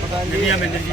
महेंद्र जी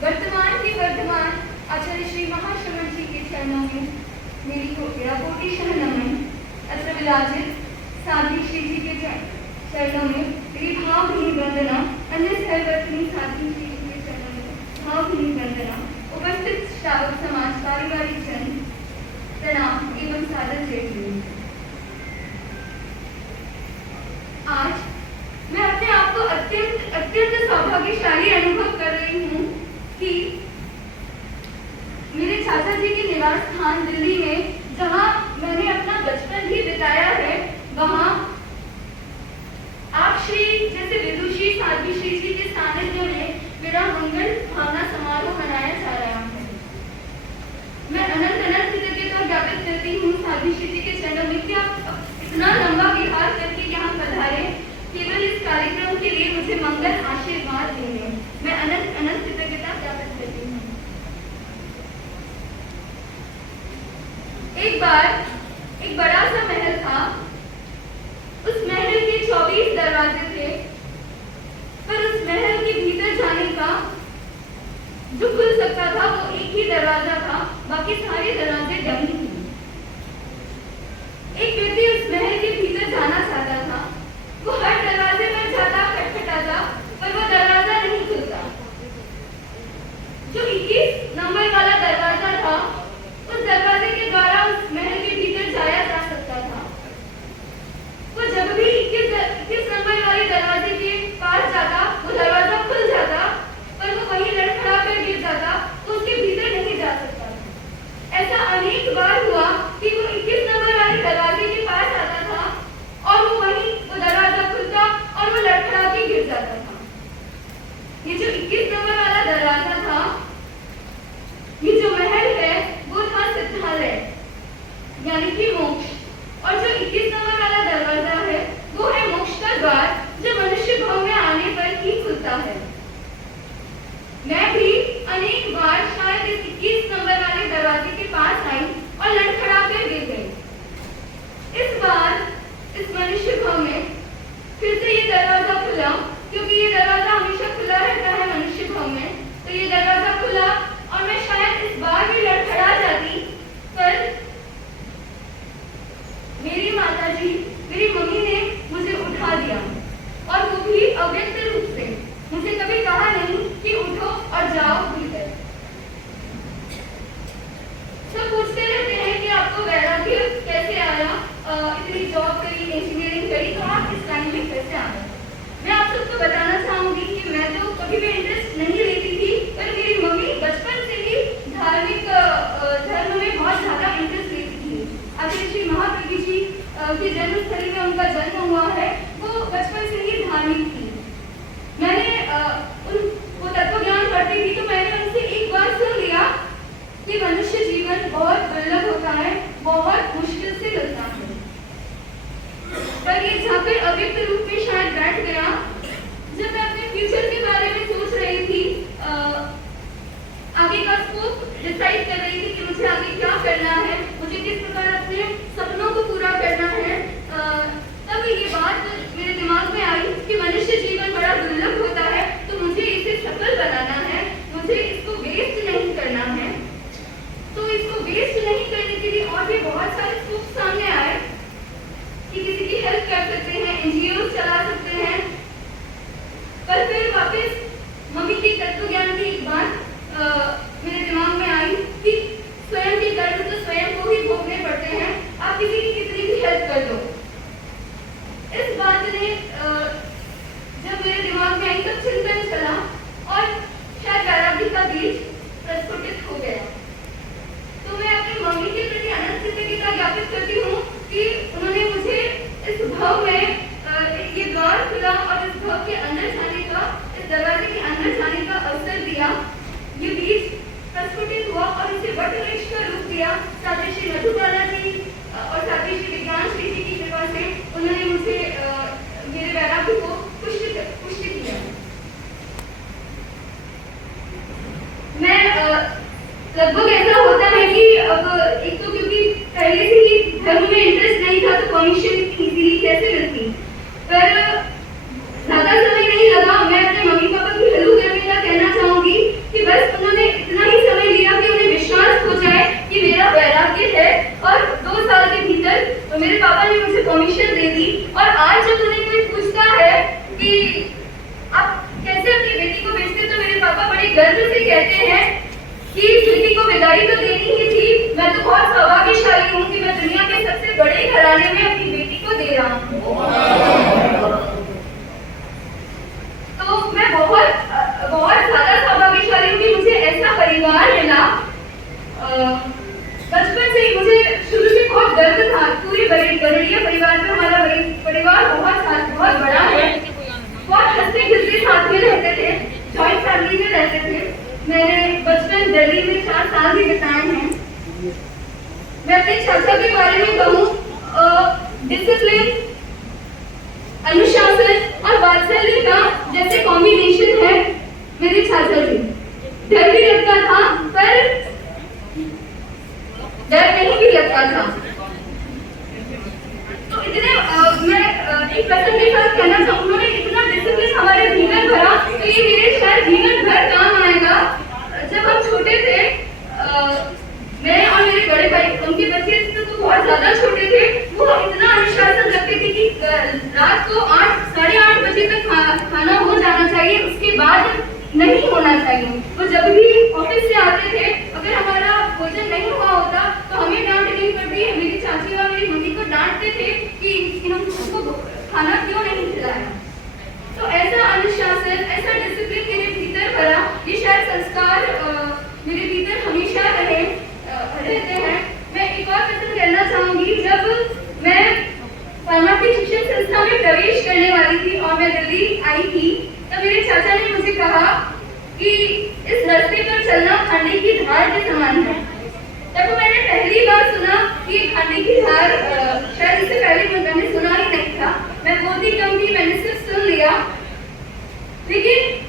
वर्तमान की वर्धमान आचार्य श्री महाश्रवण जी के चरणों में मेरी कोटि नमन। अत्र विराजित साध्वी श्री जी के चरणों में मेरी भावभीनी वंदना। अन्य सर्ववर्तनी साध्वी श्री जी के चरणों में भावभीनी वंदना। उपस्थित श्रावक समाज पारिवारिक जन प्रणाम एवं सादर जय। आज मैं अपने आप को अत्यंत सौभाग्यशाली अनुभव कर रही हूँ कि मेरे चाचा जी के निवास स्थान दिल्ली में, जहाँ मैंने अपना बचपन भी बिताया है, वहाँ आप श्री जैसे विदुषी साध्वी श्री जी के सानिध्य में मेरा मंगल भावना समारोह मनाया जा रहा है। मैं अनंत कृतज्ञता ज्ञापित करती हूँ साध्वी श्री जी के चरणों में कि आप इतना लंबा विहार करके यहाँ पधारे केवल इस कार्यक्रम के लिए मुझे मंगल आशीर्वाद देंगे। मैं अनंत कृतज्ञता ज्ञापित करती हूँ। एक बार एक बड़ा सा महल था। उस महल के 24 दरवाजे थे, पर उस महल के भीतर जाने का जो खुल सकता था वो एक ही दरवाजा था, बाकी सारे दरवाजे बंद थे। एक व्यक्ति उस महल के भीतर जाना चाहता था। वो हर दरवाजे पर जाता, खटखटाता, पर वो दरवाजा नहीं खुलता। जो 21 नंबर वाला दरवाजा था, उस दरवाजे के द्वारा उस महल के भीतर जाया जा सकता था। वो जब भी 21 नंबर वाले दरवाजे के पास जाता, वो दरवाजा खुल जाता, पर वो वहीं लड़खड़ा कर गिर जाता, तो उसके भीतर नहीं जा सकता था। ऐसा अनेक बार हुआ कि वो 21 नंबर वाले दरवाजे के पास आता था और वो दरवाजा खुलता और वो लड़खड़ा के गिर जाता था। ये जो 21 नंबर वाला दरवाजा था, ये जो महल है, वो था सिद्धालय यानी कि मोक्ष। और जो 21 नंबर वाला दरवाजा है, वो है मोक्ष का द्वार, जो मनुष्य भाव में आने पर ही खुलता है। मैं भी अनेक बार शायद इस 21 नंबर वाले दरवाजे के पास आई और लड़खड़ा कर गिर गई। इस बार इस मनुष्य भाव में फिर से ये दरवाजा खुला, क्योंकि ये दरवाजा हमेशा खुला रहता है मनुष्य भाव में। तो ये दरवाजा खुला और मैं शायद इस बार भी लड़खड़ा जाती, पर मेरी माताजी, मेरी मम्मी ने मुझे उठा दिया, और वो भी अव्यक्त रूप से। मुझे कभी कहा नहीं कि उठो और जाओ भीतर। सब पूछते रहते हैं कि आपको वैराग्य कैसे आया, इतनी जॉब करी, इंजीनियरिंग करी, तो आप इस लाइन में कैसे आ गए। मैं आप सबको बताना चाहूंगी कि मैं तो कभी भी इंटरेस्ट नहीं लेती थी, पर मेरी मम्मी बचपन से ही धार्मिक धर्म में बहुत ज्यादा इंटरेस्ट लेती थी। आचार्य श्री महाप्रभु जी की जन्मस्थली में उनका जन्म हुआ है, वो बचपन से ही धार्मिक थी। मैंने वो तत्व ज्ञान पढ़ती थी, तो मैंने उनसे एक बार सुन लिया कि मनुष्य जीवन बहुत दुर्लभ होता है, बहुत मुश्किल से मिलता है। पर ये जाकर अव्यक्त रूप में शायद बैठ गया। जब मैं अपने फ्यूचर के बारे में सोच रही थी, आगे का स्कोप डिसाइड कर रही थी कि मुझे आगे क्या करना है, मुझे किस प्रकार अपने सपनों को पूरा करना है, तब ये बात मेरे दिमाग में आई कि मनुष्य जीवन बड़ा दुर्लभ होता है, तो मुझे इसे सफल बनाना है, मुझे इसको वेस्ट नहीं करना है। तो इसको वेस्ट नहीं करने के लिए और भी बहुत सारे स्कोप सामने आए कि किसी की हेल्प कर सकते हैं, एनजीओ चला सकते हैं। पर फिर वापस मम्मी के तत्व ज्ञान की एक बात मेरे दिमाग में आई कि स्वयं के कर्म तो स्वयं को ही भोगने पड़ते हैं, आप किसी की कितनी भी हेल्प कर दो। इस बात ने जब मेरे दिमाग में आई, तब चिंतन चला और शायद वैराग्य का बीज प्रस्फुटित हो गया। तो मैं अपनी मम्मी के में श्री मधुबाला जी और साथ ही श्री विज्ञान श्री जी की कृपा से उन्होंने मुझे मेरे वैराग्य को पुष्टि किया। मैं लगभग ऐसा होता है कि अब एक तो क्योंकि पहले से ही धर्म में इंटरेस्ट नहीं था तो परमिशन इजीली कैसे मिलती, पर ज्यादा समय नहीं लगा। मैं अपने मम्मी पापा की हेलो करने का कहना चाहूंगी कि बस उन्होंने इतना ही समय लिया कि उन्हें विश्वास हो जाए कि मेरा वैराग्य है, और 2 साल के भीतर मेरे पापा ने मुझे परमिशन दे दी। और आज जब उन्हें कोई पूछता है कि आप कैसे अपनी बेटी को भेजते, तो मेरे पापा बड़े गर्व से कहते हैं कि बेटी को विदाई तो देनी ही थी, मैं तो बहुत सौभाग्यशाली हूँ कि मैं दुनिया के सबसे बड़े घराने में अपनी बेटी को दे रहा हूँ। तो मैं बहुत ज्यादा सौभाग्यशाली हूँ कि मुझे ऐसा परिवार मिला। बचपन से ही मुझे शुरू से बहुत गर्व था। पूरे बड़ेरिया परिवार में हमारा परिवार बहुत बड़ा है, बहुत हंसते खिलते साथ में रहते थे, जॉइंट फैमिली में रहते थे। मैंने बचपन दिल्ली में 4 साल भी बिताए हैं। मैं अपने चाचा के बारे में कहूँ, डिसिप्लिन, अनुशासन और वात्सल्य का जैसे कॉम्बिनेशन है मेरे चाचा जी। डर भी लगता था, पर डर नहीं भी लगता था। तो इतने मैं एक प्रसंग के साथ कहना चाहूँगी, उन्होंने इतना डिसिप्लिन हमारे भीतर भरा, तो ये मेरे शायद जीवन भर काम आएगा। जब हम छोटे थे, मैं और मेरे बड़े भाई, उनके बच्चे तो बहुत ज्यादा छोटे थे, वो इतना अनुशासन रखते थे कि रात को 8 साढ़े 8 बजे तक खाना हो जाना चाहिए, उसके बाद नहीं होना चाहिए। वो जब भी ऑफिस से आते थे, अगर हमारा भोजन नहीं हुआ होता तो हमें डांट नहीं पड़ती, मेरी चाची और मेरी मम्मी को डांटते थे कि इनको खाना क्यों नहीं खिलाया। तो ऐसा अनुशासन, ऐसा डिसिप्लिन मेरे भीतर भरा, ये शायद संस्कार मेरे भीतर हमेशा रहते हैं। मैं एक और प्रश्न कहना चाहूंगी, जब मैं फार्मासिटी शिक्षण संस्था में प्रवेश करने वाली थी और मैं दिल्ली आई थी, तब मेरे चाचा ने मुझे कहा कि इस रास्ते पर चलना खांडे की धार के समान है। तब मैंने पहली बार सुना कि खांडे की धार, शायद इससे पहले मैंने सुना ही नहीं था। मैं बोलती कम थी, मैंने सिर्फ सुन लिया, लेकिन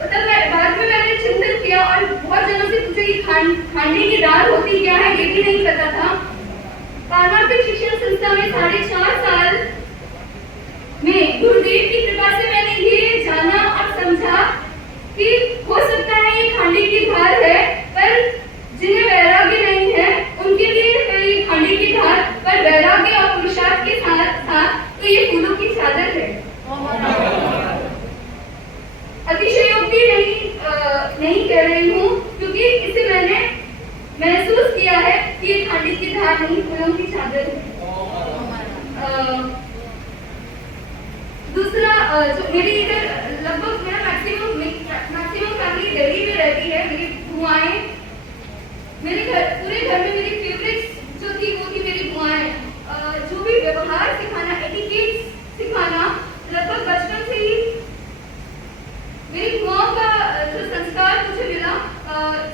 तब बाद में मैंने चिंतन किया और बहुत जनों से पूछा कि खांडे की धार होती क्या है, ये भी नहीं पता था। फार्मासिटी शिक्षण संस्था में 4.5 साल में गुरुदेव की कृपा से मैंने ये जाना और समझा कि हो सकता है ये खांडे की धार है, पर जिन्हें वैराग्य नहीं है उनके लिए ये खांडे की धार, पर वैराग्य और पुरुषार्थ के साथ तो ये फूलों की चादर है। अतिशयोक्ति नहीं कह रही हूँ, क्योंकि इसे मैंने महसूस किया है कि ये खांडे की धार नहीं, फूलों की चादर है। दूसरा, जो मेरी इधर लगभग मेरा मैक्सिमम फैमिली दिल्ली में रहती है। मेरी बुआएं, मेरे पूरे घर में मेरी फेवरेट जो थी वो थी मेरी बुआएं। जो भी व्यवहार सिखाना, एटिकेट सिखाना, लगभग बचपन से ही मेरी बुआओं का जो संस्कार मुझे मिला।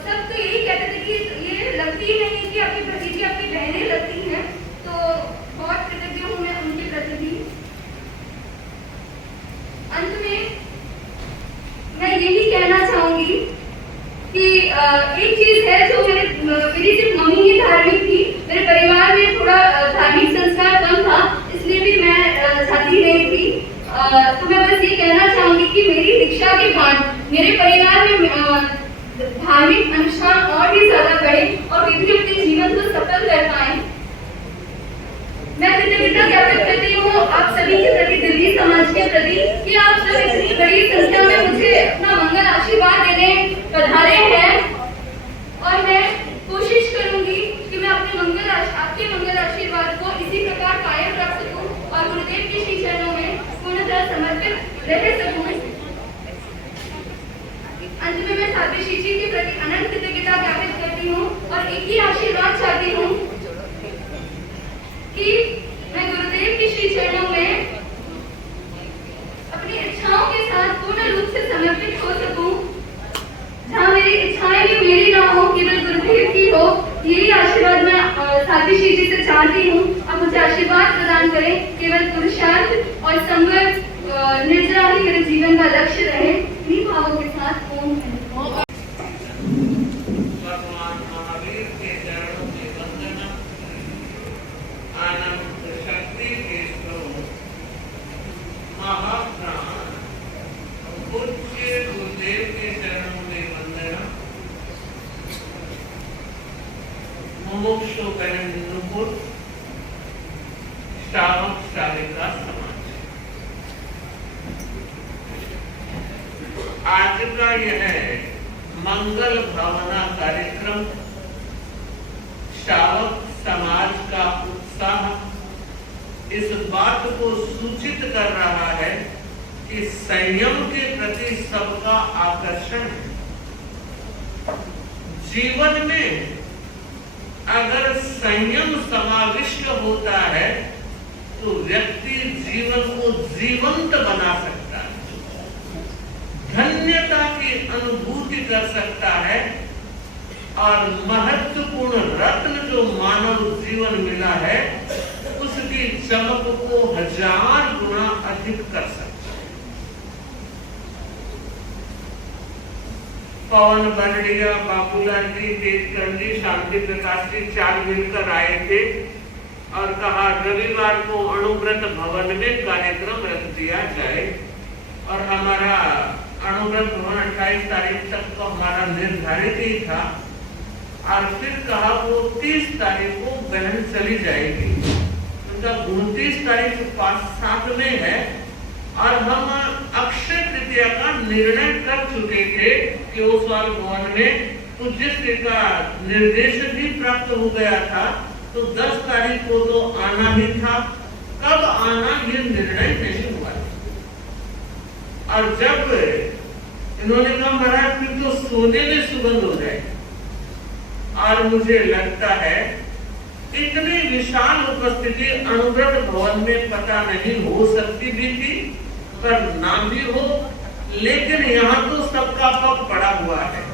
सब तो यही कहते थे कि ये लगती ही नहीं कि आपकी भतीजी आपकी बहनें लगती हैं, तो बहुत कृतज्ञ हूँ मैं उनके प्रति भी। अंत में मैं यही कहना चाहूंगी कि एक चीज है जो मेरी सिर्फ मम्मी ही धार्मिक थी, मेरे परिवार में थोड़ा धार्मिक संस्कार कम था, इसलिए भी मैं साथी नहीं थी। तो मैं बस ये कहना चाहूंगी कि मेरी दीक्षा के बाद मेरे परिवार में धार्मिक अनुष्ठान और भी ज्यादा बढ़े और वे भी अपने जीवन को सफल कर पाए। मैं कृतज्ञता ज्ञापित करती हूँ आप सभी के प्रति, दिल्ली समाज के प्रति, कि आप सब इतनी बड़ी संख्या में मुझे अपना मंगल आशीर्वाद देने पधारे हैं, और मैं कोशिश करूंगी कि मैं आपके मंगल आशीर्वाद को इसी प्रकार कायम रख सकूं और गुरुदेव के श्री चरणों में पूर्णतः समर्पित रह सकूं। अंत में मैं साध्वी श्री जी के प्रति अनंत कृतज्ञता ज्ञापित करती हूँ और एक ही आशीर्वाद चाहती हूँ कि मैं गुरुदेव के श्री चरणों में अपनी इच्छाओं के साथ पूर्ण रूप से समर्पित हो सकूं, जहाँ मेरी इच्छाएं भी मेरी ना हो, केवल गुरुदेव की हो। यही आशीर्वाद मैं चाहती हूँ आप मुझे आशीर्वाद प्रदान करें, केवल पुरुषार्थ और संवर्ग निर्जरा ही मेरे जीवन का लक्ष्य रहे। इन्हीं भावों के साथ ओम भगवान महावीर के चरणों में वंदना, आनंद शक्ति के स्रोत महाप्राण पूज्य गुरुदेव के चरणों में वंदना, मुमुक्षु बहन नुपुर श्रावक श्राविका समाज। आज का यह मंगल भावना कार्यक्रम श्रावक समाज का उत्साह इस बात को सूचित कर रहा है कि संयम के प्रति सबका आकर्षण है। जीवन में अगर संयम समाविष्ट होता है तो व्यक्ति जीवन को जीवंत बना सकता है, धन्यता की अनुभूति कर सकता है और महत्वपूर्ण रत्न जो मानव जीवन मिला है उसकी चमक को 1000 गुना अधिक कर सकता है। पवन बरड़िया, बाबूलाल जी, तेजकरण जी, शांति प्रकाश जी 4 मिलकर आए थे और कहा रविवार को अणुव्रत भवन में कार्यक्रम रख दिया जाए और हमारा अणुव्रत भवन 28 तारीख तक तो हमारा निर्धारित ही था और फिर कहा वो 30 तारीख को बहन चली जाएगी। उनका 29 तारीख 5-7 में है और हम अक्षय तृतीया का निर्णय कर चुके थे कि उस वाले भवन में पूज्य श्री का निर्देश भी प्राप्त हो गया था, तो 10 तारीख को तो आना ही था। कब आना ये निर्णय नहीं हुआ और जब इन्होंने कहा महाराज फिर तो सोने में सुगंध हो जाए और मुझे लगता है इतनी विशाल उपस्थिति अणुव्रत भवन में पता नहीं हो सकती भी थी पर ना भी हो, लेकिन यहाँ तो सबका पग पड़ा हुआ है।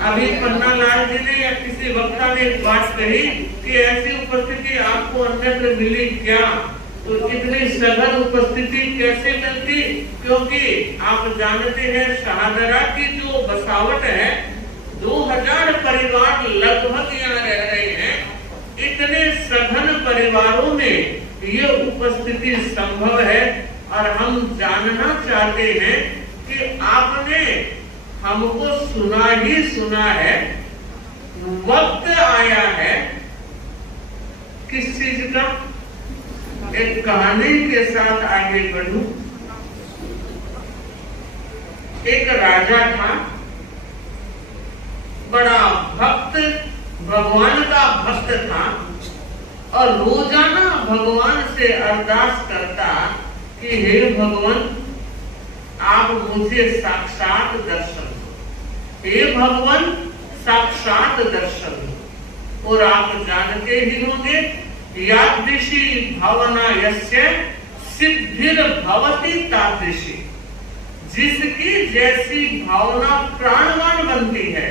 अभी पन्ना लाल जी ने या किसी वक्ता ने एक बात कही कि ऐसी उपस्थिति आपको अन्यत्र मिली क्या, तो इतनी सघन उपस्थिति कैसे मिलती, क्योंकि आप जानते हैं शाहदरा की जो बसावट है 2000 परिवार लगभग यहाँ रह रहे हैं। इतने सघन परिवारों में ये उपस्थिति संभव है और हम जानना चाहते हैं कि आपने हमको सुना ही सुना है, वक्त आया है किस चीज का। एक कहानी के साथ आगे बढ़ूं। एक राजा था, बड़ा भक्त, भगवान का भक्त था और रोजाना भगवान से अरदास करता कि हे भगवान आप मुझे साक्षात दर्शन दो, हे भगवान साक्षात दर्शन दो। और आप जानते ही होंगे यादृशी भावना यस्य सिद्धिर भवति तादृशी, जिसकी जैसी भावना प्राणवान बनती है,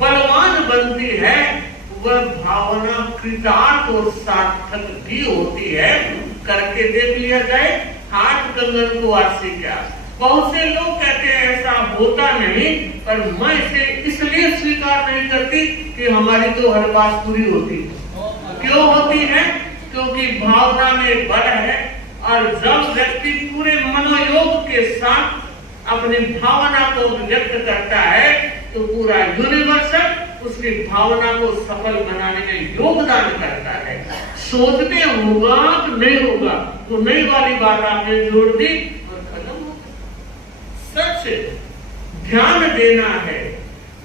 बलवान बनती है, वह भावना कृतार्थ और सार्थक भी होती है। करके देख लिया जाए, हाथ कंगन को आसी क्या। बहुत से लोग कहते हैं ऐसा होता नहीं, पर मैं इसे इसलिए स्वीकार नहीं करती कि हमारी तो हर बात पूरी होती है। क्यों होती है? क्योंकि भावना में बल है और जब व्यक्ति पूरे मनोयोग के साथ अपनी भावना को व्यक्त करता है तो पूरा यूनिवर्सल उसकी भावना को सफल बनाने में योगदान करता है। सोचते होगा तो नहीं होगा, तो नई वाली बात आपने जोड़ दी और खत्म हो। सच ध्यान देना है,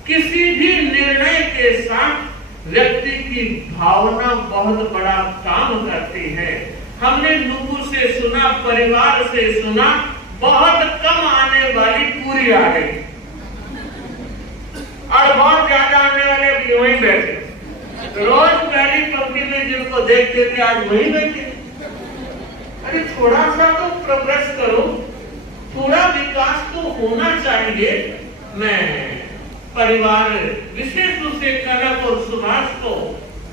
किसी भी निर्णय के साथ व्यक्ति की भावना बहुत बड़ा काम करती है। हमने लोगों से सुना, परिवार से सुना, बहुत कम आने वाली पूरी आ गई और बहुत ज्यादा आने वाले भी वहीं बैठे। रोज पहली पंक्ति में जिनको देखते थे आज वहीं बैठे। अरे थोड़ा सा तो प्रोग्रेस करो, थोड़ा विकास तो होना चाहिए। मैं परिवार विशेष रूप से कनक और सुभाष को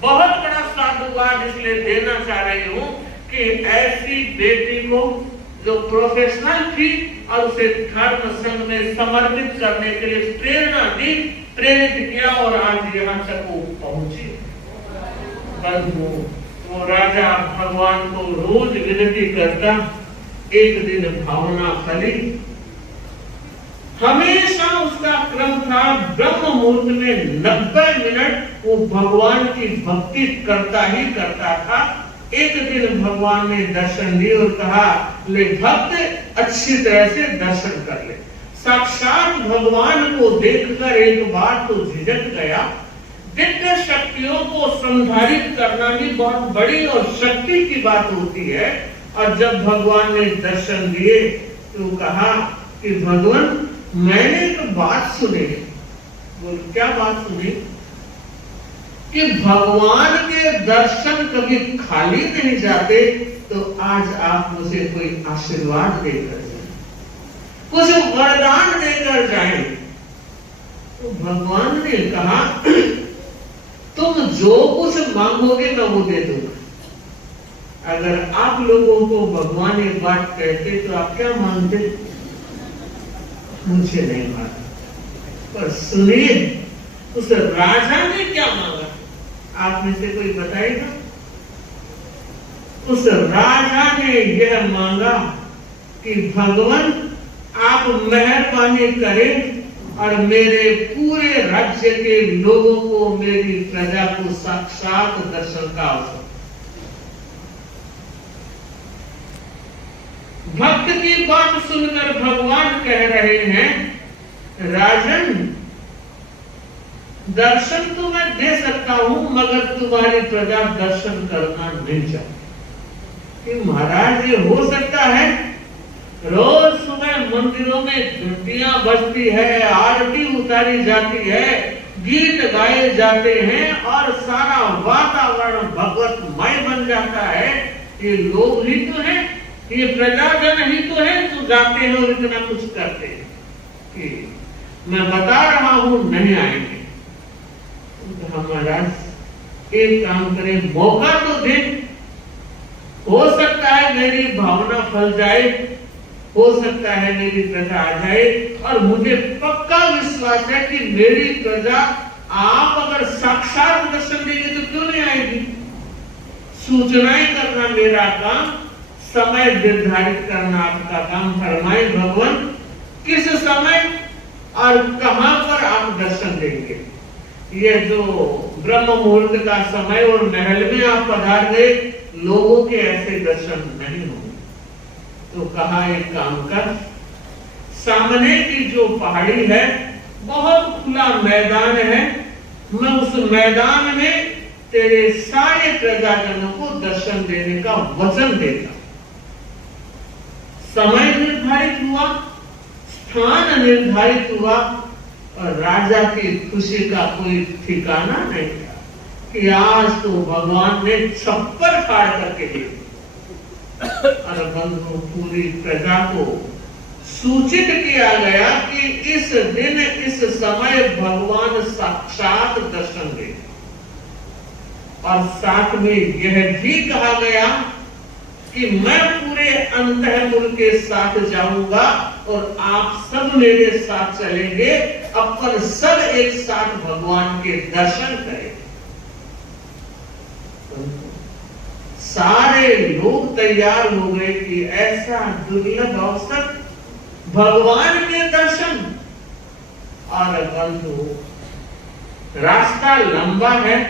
बहुत बड़ा साधुवाद धन्यवाद इसलिए देना चाह रही हूँ कि ऐसी बेटी को जो प्रोफेशनल थी और उसे धर्म संघ में समर्पित करने के लिए प्रेरणा दी, प्रेरित किया और आज यहाँ तक वो पहुंची। बंधु, वो राजा भगवान को रोज विनती करता, एक दिन भावना फली। हमेशा उसका क्रम था ब्रह्म मुहूर्त में 90 मिनट वो भगवान की भक्ति करता ही करता था। एक दिन भगवान ने दर्शन दिए और कहा, ले भक्त अच्छी तरह से दर्शन कर ले। साक्षात भगवान को देखकर एक बार तो झिझक गया। दिव्य शक्तियों को संधारित करना भी बहुत बड़ी और शक्ति की बात होती है। और जब भगवान ने दर्शन दिए तो कहा कि भगवान, मैंने एक बात सुनी। बोल, क्या बात सुनी? कि भगवान के दर्शन कभी खाली नहीं जाते, तो आज आप मुझे कोई आशीर्वाद देकर जाएं, कुछ वरदान देकर जाएं। तो भगवान ने कहा, तुम जो कुछ मांगोगे मैं वो दे दूंगा। अगर आप लोगों को भगवान एक बात कहते तो आप क्या मांगते? मुझे नहीं मालूम, पर सुनिए उस राजा ने क्या मांगा, आप में से कोई बताएगा? उस राजा ने यह मांगा कि भगवान आप मेहरबानी करें और मेरे पूरे राज्य के लोगों को, मेरी प्रजा को साक्षात दर्शन का अवसर। भक्त की बात सुनकर भगवान कह रहे हैं, राजन दर्शन तो मैं दे सकता हूं, मगर तुम्हारी प्रजा दर्शन करना नहीं चाहती। कि महाराज ये हो सकता है? रोज सुबह मंदिरों में घंटियां बजती है, आरती उतारी जाती है, गीत गाए जाते हैं और सारा वातावरण भगवतमय बन जाता है। ये लोग ही तो हैं, ये प्रजाजन ही तो है जो जाते हैं और इतना कुछ करते हैं। कि मैं बता रहा हूं नहीं आएंगे। महाराज एक काम करें, मौका तो दे, हो सकता है मेरी भावना फल जाए, हो सकता है मेरी प्रजा आ जाए। और मुझे पक्का विश्वास है कि मेरी प्रजा आप अगर साक्षात दर्शन देंगे तो क्यों नहीं आएगी। सूचनाएं करना मेरा काम, समय निर्धारित करना आपका काम। फरमाए भगवान किस समय और कहां पर आप दर्शन देंगे। ये जो ब्रह्म मुहूर्त का समय और महल में आप पधार गए, लोगों के ऐसे दर्शन नहीं होंगे। तो कहा एक काम कर, सामने की जो पहाड़ी है बहुत खुला मैदान है, मैं उस मैदान में तेरे सारे प्रजाजनों को दर्शन देने का वचन देता। समय निर्धारित हुआ, स्थान निर्धारित हुआ और राजा की खुशी का कोई ठिकाना नहीं था कि आज तो भगवान ने छप्पर फाड़ करके दिए। और बंधु पूरी प्रजा को सूचित किया गया कि इस दिन इस समय भगवान साक्षात दर्शन दे। और साथ में यह भी कहा गया कि मैं पूरे अंतःपुर के साथ जाऊंगा और आप सब मेरे साथ चलेंगे, अपन सब एक साथ भगवान के दर्शन करेंगे। सारे लोग तैयार हो गए कि ऐसा दुर्लभ अवसर, भगवान के दर्शन। और बंधु रास्ता लंबा है,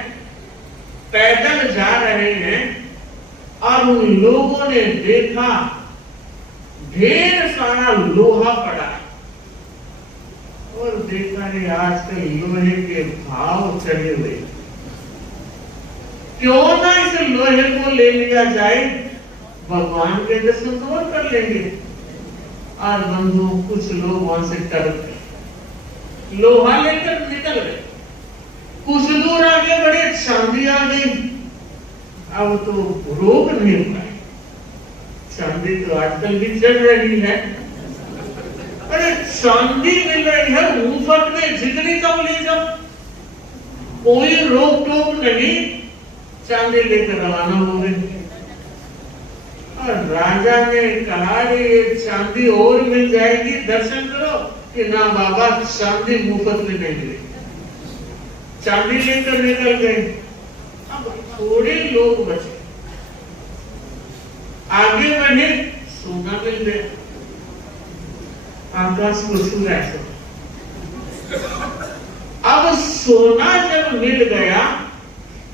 पैदल जा रहे हैं और उन लोगों ने देखा ढेर सारा लोहा पड़ा और देखा रे आजकल लोहे के भाव चढ़े हुए, क्यों ना इस लोहे को ले लिया जाए, भगवान के दर्शन तो और कर लेंगे। और बंधु कुछ लोग वहां से डर गए, लोहा लेकर निकल गए। कुछ दूर आगे बड़े चांदी आ गई, अब तो रोक नहीं पाए। चांदी तो आजकल भी चढ़ रही है, अरे चांदी मिल रही है मुफ्त में, जितनी कम ले जाओ, कोई रोक टोक नहीं। चांदी लेकर रवाना हो गए। और राजा ने कहा ये चांदी और मिल जाएगी, दर्शन करो। कि ना बाबा, चांदी मुफ्त में नहीं मिली। चांदी लेकर निकल गए। अब थोड़े लोग बचे, आगे बढ़े, सोना मिल गया, आकाश को छू रहा है। अब सोना जब मिल गया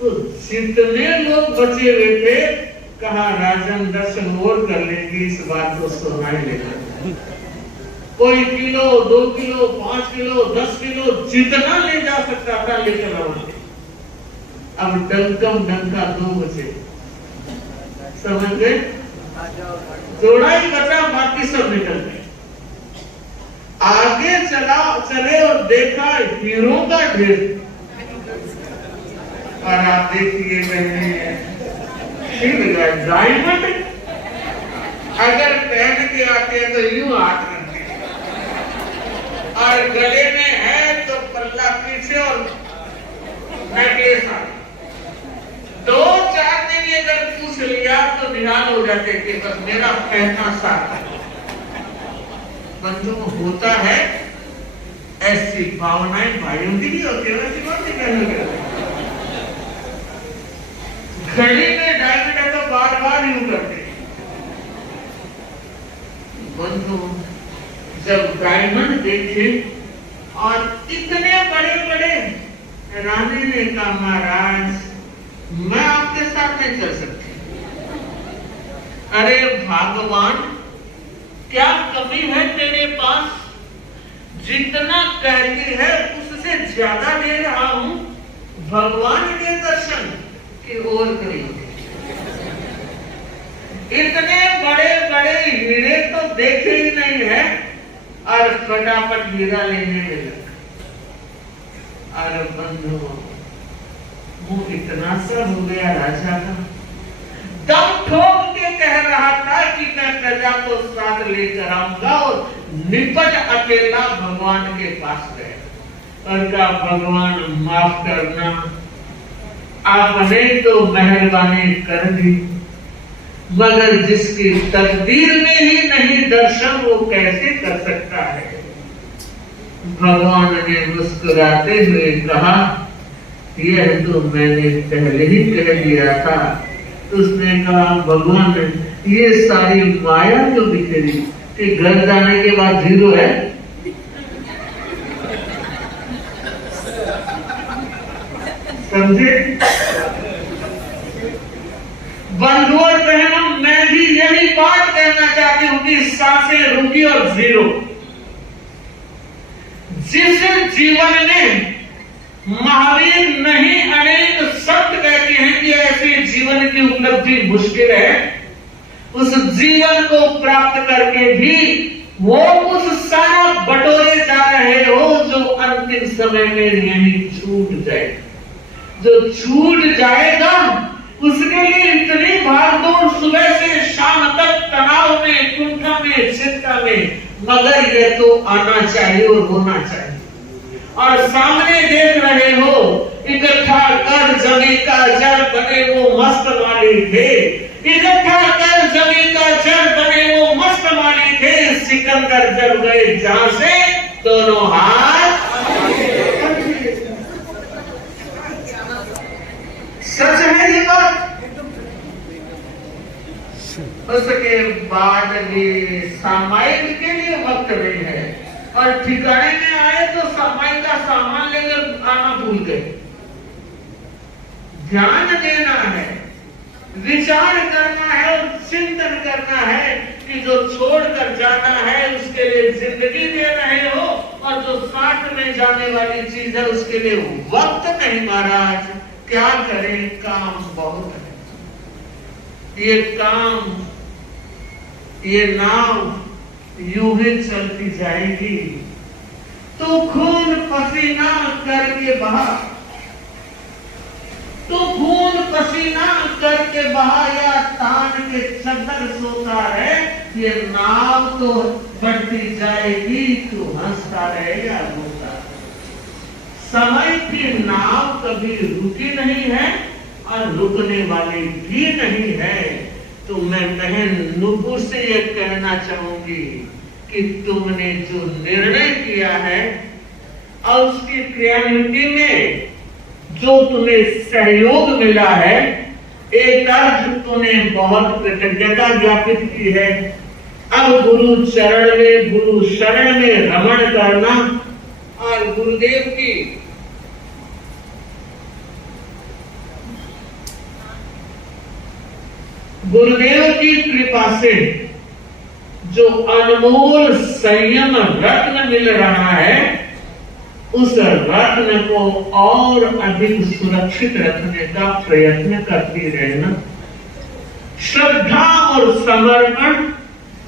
तो जितने लोग बचे हुए थे, कहा राजन दर्शन और कर लेंगे, इस बार तो सोना ही लेकर। कोई किलो, 2 किलो, 5 किलो, 10 किलो, जितना ले जा सकता था लेकर रवाना। अब डंकम डंका 2 बचे, समझ गए? जोड़ा ही बचा, बाकी सब निकल गए। आगे चले और देखा हीरो का ढेर। और आप देखिए डायमंड अगर पहन के आते हैं तो यूं हाथ करते हैं, और गले में है तो पल्ला पीछे और नेकलेस आगे। 2-4 दिन अगर पूछ लिया तो निहाल हो जाते कि बस मेरा पहनना साथ है। बंधुओं, होता है ऐसी भावनाएं भाइयों की भी होती है, वैसी बात नहीं करनी। घड़ी में डायमंड है तो बार बार यूं करते। बंधुओं, जब डायमंड देखे और इतने बड़े बड़े, रानी ने कहा महाराज मैं आपके साथ नहीं चल सकती। अरे भगवान, क्या कमी है तेरे पास? जितना कहती है उससे ज्यादा दे रहा हूं। भगवान के दर्शन की ओर करिए। इतने बड़े बड़े हीरे तो देखे ही नहीं है, और फटाफट हीरा लेने में लगा। अरे बंधुओं, वो इतना सा हो गया राजा का, दम ठोक के कह रहा था कि मैं प्रजा को साथ लेकर आऊंगा, और निपट अकेला भगवान के पास गए और कहा भगवान माफ करना, आपने तो मेहरबानी कर दी, मगर जिसकी तकदीर में ही नहीं दर्शन वो कैसे कर सकता है। भगवान ने मुस्कुराते हुए कहा यह तो मैंने पहले ही कह दिया था। उसने कहा भगवान ये सारी माया तो बिखरी कि घर जाने के बाद 0 है। समझे? बंधुओं बहनों, मैं भी यही बात कहना चाहती हूँ कि सांसें रुकी और 0। जिस जीवन में महावीर नहीं अनेक शब्द कहते हैं कि ऐसे जीवन की उपलब्धि मुश्किल है, उस जीवन को प्राप्त करके भी वो उस सारा बटोरे जा रहे हो जो अंतिम समय में यही छूट जाए। जो छूट जाएगा उसके लिए इतनी भागदौड़ सुबह से शाम तक, तनाव में, कुंठा में, चिंता में, मगर ये तो आना चाहिए और होना चाहिए। और सामने देख रहे हो इकट्ठा कर जमी का जल बने वो मस्त माली थे, इकट्ठा कर जमी का जल बने वो मस्त माली थे, सिकंदर जब गए जहां से दोनों हाथ। सच है ये बात। उसके बाद भी सामायिक के लिए वक्त नहीं है, और ठिकाने में आए तो सामायिक का सामान लेकर आना भूल गए। ध्यान देना है, विचार करना है और चिंतन करना है कि जो छोड़कर जाना है उसके लिए जिंदगी दे रहे हो, और जो साथ में जाने वाली चीज है उसके लिए वक्त नहीं। महाराज क्या करें, काम बहुत है। ये काम, ये नाव यूं ही चलती जाएगी तो खून पसीना करके बहा, तो खून पसीना करके बहा या तान के चद्दर सोता है, ये नाव तो बढ़ती जाएगी, तू हंसता रहेगा रोता। समय की नाव कभी रुकी नहीं है, और रुकने वाली भी नहीं है। तो मैं बहन नुपुर से ये कहना चाहूंगी कि तुमने जो निर्णय किया है और उसकी क्रियान्विति में जो तुम्हें सहयोग मिला है, एक अर्थ तुमने बहुत कृतज्ञता ज्ञापित की है। अब गुरु चरण में, गुरु शरण में रमण करना और गुरुदेव की कृपा से जो अनमोल संयम रत्न मिल रहा है, उस रत्न को और अधिक सुरक्षित रखने का प्रयत्न करती रहना। श्रद्धा और समर्पण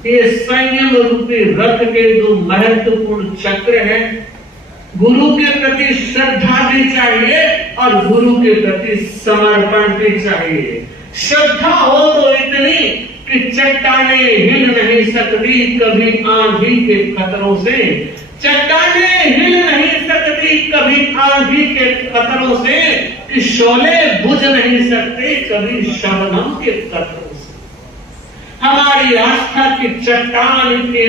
ये संयम रूपी रथ के दो महत्वपूर्ण चक्र हैं। गुरु के प्रति श्रद्धा भी चाहिए और गुरु के प्रति समर्पण भी चाहिए। श्रद्धा हो तो इतनी कि चट्टाने हिल नहीं सकती कभी आंधी के खतरों से, चट्टाने हिल नहीं सकती कभी आंधी के खतरों से, कि शोले बुझ नहीं सकते कभी शबनम के खतरों से। हमारी आस्था की चट्टान के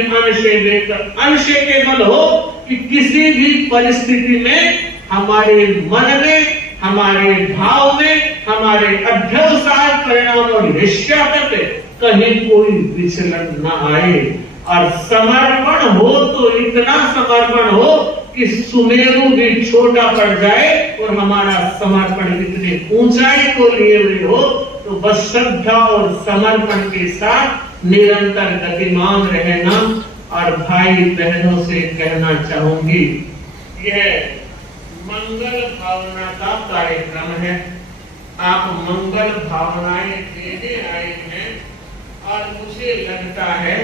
अंश केवल हो कि किसी भी परिस्थिति में हमारे मन में, हमारे भाव में, हमारे अध्यवसाय परिणाम और निश्चय पे कहीं कोई विचलन न आए। और समर्पण हो तो इतना समर्पण हो कि सुमेरु भी छोटा पड़ जाए और हमारा समर्पण इतनी ऊंचाई को लिए हुए हो। तो बस श्रद्धा और समर्पण के साथ निरंतर गतिमान रहना। और भाई बहनों से कहना चाहूंगी, यह मंगल भावना का कार्यक्रम है। आप मंगल भावनाएं देने आए हैं और मुझे लगता है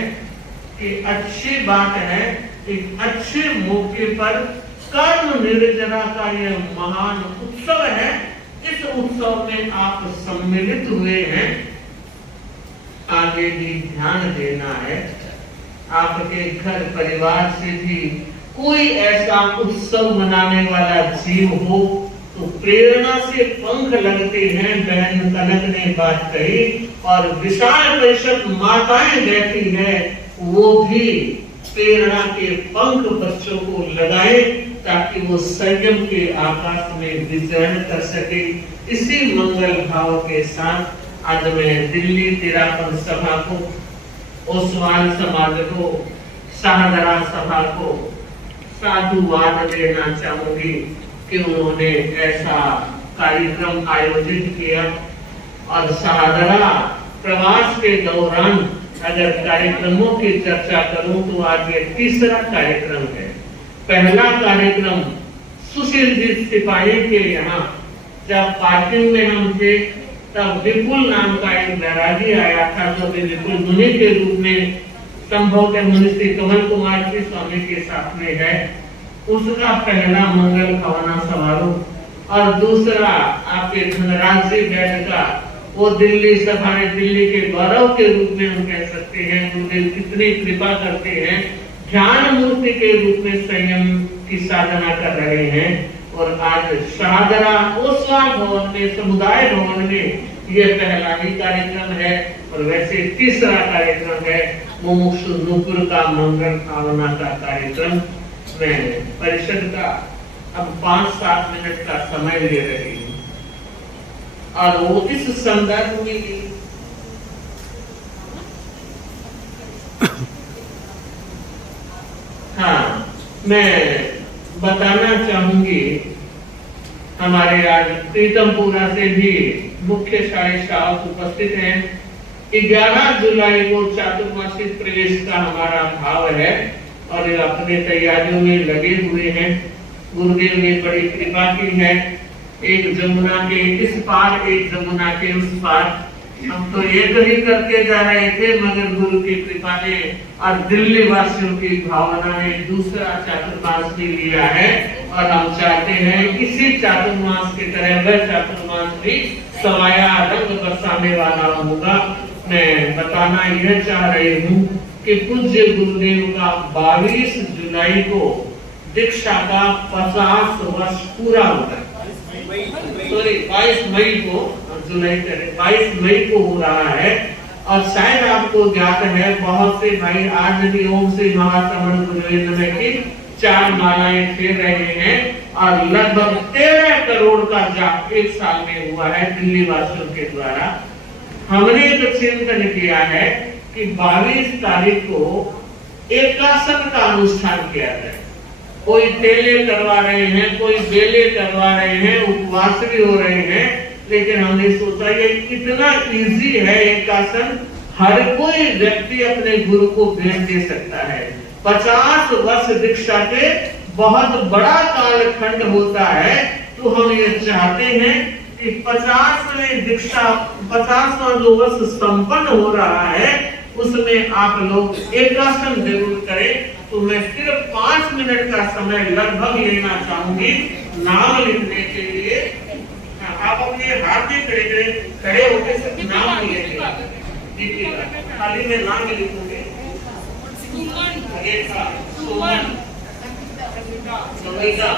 कि अच्छी बात है, एक अच्छे मौके पर कर्म निर्जरा का यह महान उत्सव है। इस उत्सव में आप सम्मिलित हुए हैं, आगे भी ध्यान देना है। आपके घर परिवार से भी कोई ऐसा उत्सव मनाने वाला जीव हो तो प्रेरणा से पंख लगते हैं। बहन कनक ने बात कही और विशाल परिषद माताएं बैठी है, वो भी प्रेरणा के पंख बच्चों को लगाए ताकि वो संयम के आकाश में विचरण कर सके। इसी मंगल भाव के साथ आज मैं दिल्ली तिरापन सभा को, ओसवाल समाज को, शाहदरा सभा को साधुवाद देना चाहूंगी कि उन्होंने ऐसा कार्यक्रम आयोजित किया। और शाहदरा प्रवास के दौरान अगर कार्यक्रमों की चर्चा करूं तो आज ये तीसरा कार्यक्रम है। पहला कार्यक्रम सुशील जी सिपाही के यहाँ जब पार्किंग में हम थे, तब विपुल नाम का एक बैरागी आया था जो विपुल मुनि के रूप में संभवतः मुनि श्री कमल कुमार जी स्वामी के साथ में है। उसका पहला मंगल भावना समारोह। और दूसरा आपके धनराज जी बैठ का वो दिल्ली सभा, दिल्ली के गौरव के रूप में हम कह सकते हैं। गुरुदेव कितनी कृपा करते हैं, ध्यान मूर्ति के रूप में संयम की साधना कर रहे हैं। और आज शाहदरा ओसवाल भवन में, समुदाय भवन में ये पहला ही कार्यक्रम है। और वैसे तीसरा कार्यक्रम है मुमुक्षु नुपुर का मंगल भावना का कार्यक्रम। मैं परिषद का अब 5-7 मिनट का समय ले रही हूँ और वो इस संदर्भ में भी मैं बताना चाहूंगी, हमारे आज प्रीतमपुरा से भी मुख्य शाही शावक उपस्थित हैं। 11 जुलाई को चातुर्मासिक प्रवेश का हमारा भाव है और अपने तैयारियों में लगे हुए हैं। गुरुदेव ने बड़ी कृपा की है, एक जमुना के इस पार, एक जमुना के उस पार। हम तो एक ही करके जा रहे थे, मगर गुरु की कृपा ने और दिल्ली वासियों की भावना ने दूसरा चातुर्मास भी लिया है। और हम चाहते हैं इसी चातुर्मास की तरह वह चातुर्मास भी सवाया रंग बरसाने वाला होगा। मैं बताना यह चाह रही हूँ कि पूज्य गुरुदेव का 22 जुलाई को दीक्षा का 50 वर्ष पूरा होता है। सॉरी 22 मई को 22 मई को हो रहा है। और शायद आपको ज्ञात है, बहुत से भाई आज भी ओम श्री महासमण गुरुवेद में की 4 मालाएं फेर रहे हैं और लगभग 13 करोड़ का जाप एक साल में हुआ है दिल्ली वासियों के द्वारा। हमने एक चिंतन किया है कि 22 तारीख को एकासन का अनुष्ठान किया जाए। कोई तेले करवा रहे हैं, कोई बेले करवा रहे हैं, उपवास भी हो रहे हैं, लेकिन हमने सोचा ये कितना इजी है एकासन, हर कोई व्यक्ति अपने गुरु को भेंट दे सकता है। 50 वर्ष दीक्षा के बहुत बड़ा कालखंड होता है, तो हम ये चाहते हैं कि 50वें दीक्षा 50वां जो वर्ष संपन्न हो रहा है उसमें आप लोग एकासन जरूर करें। तो मैं सिर्फ 5 मिनट का समय लगभग लेना चाहूंगी नाम लिखने के लिए। आप अपने हाथ में खड़े होकर सब नाम लिखिएगा, खाली में नाम लिखूंगे। सुमन, सविता,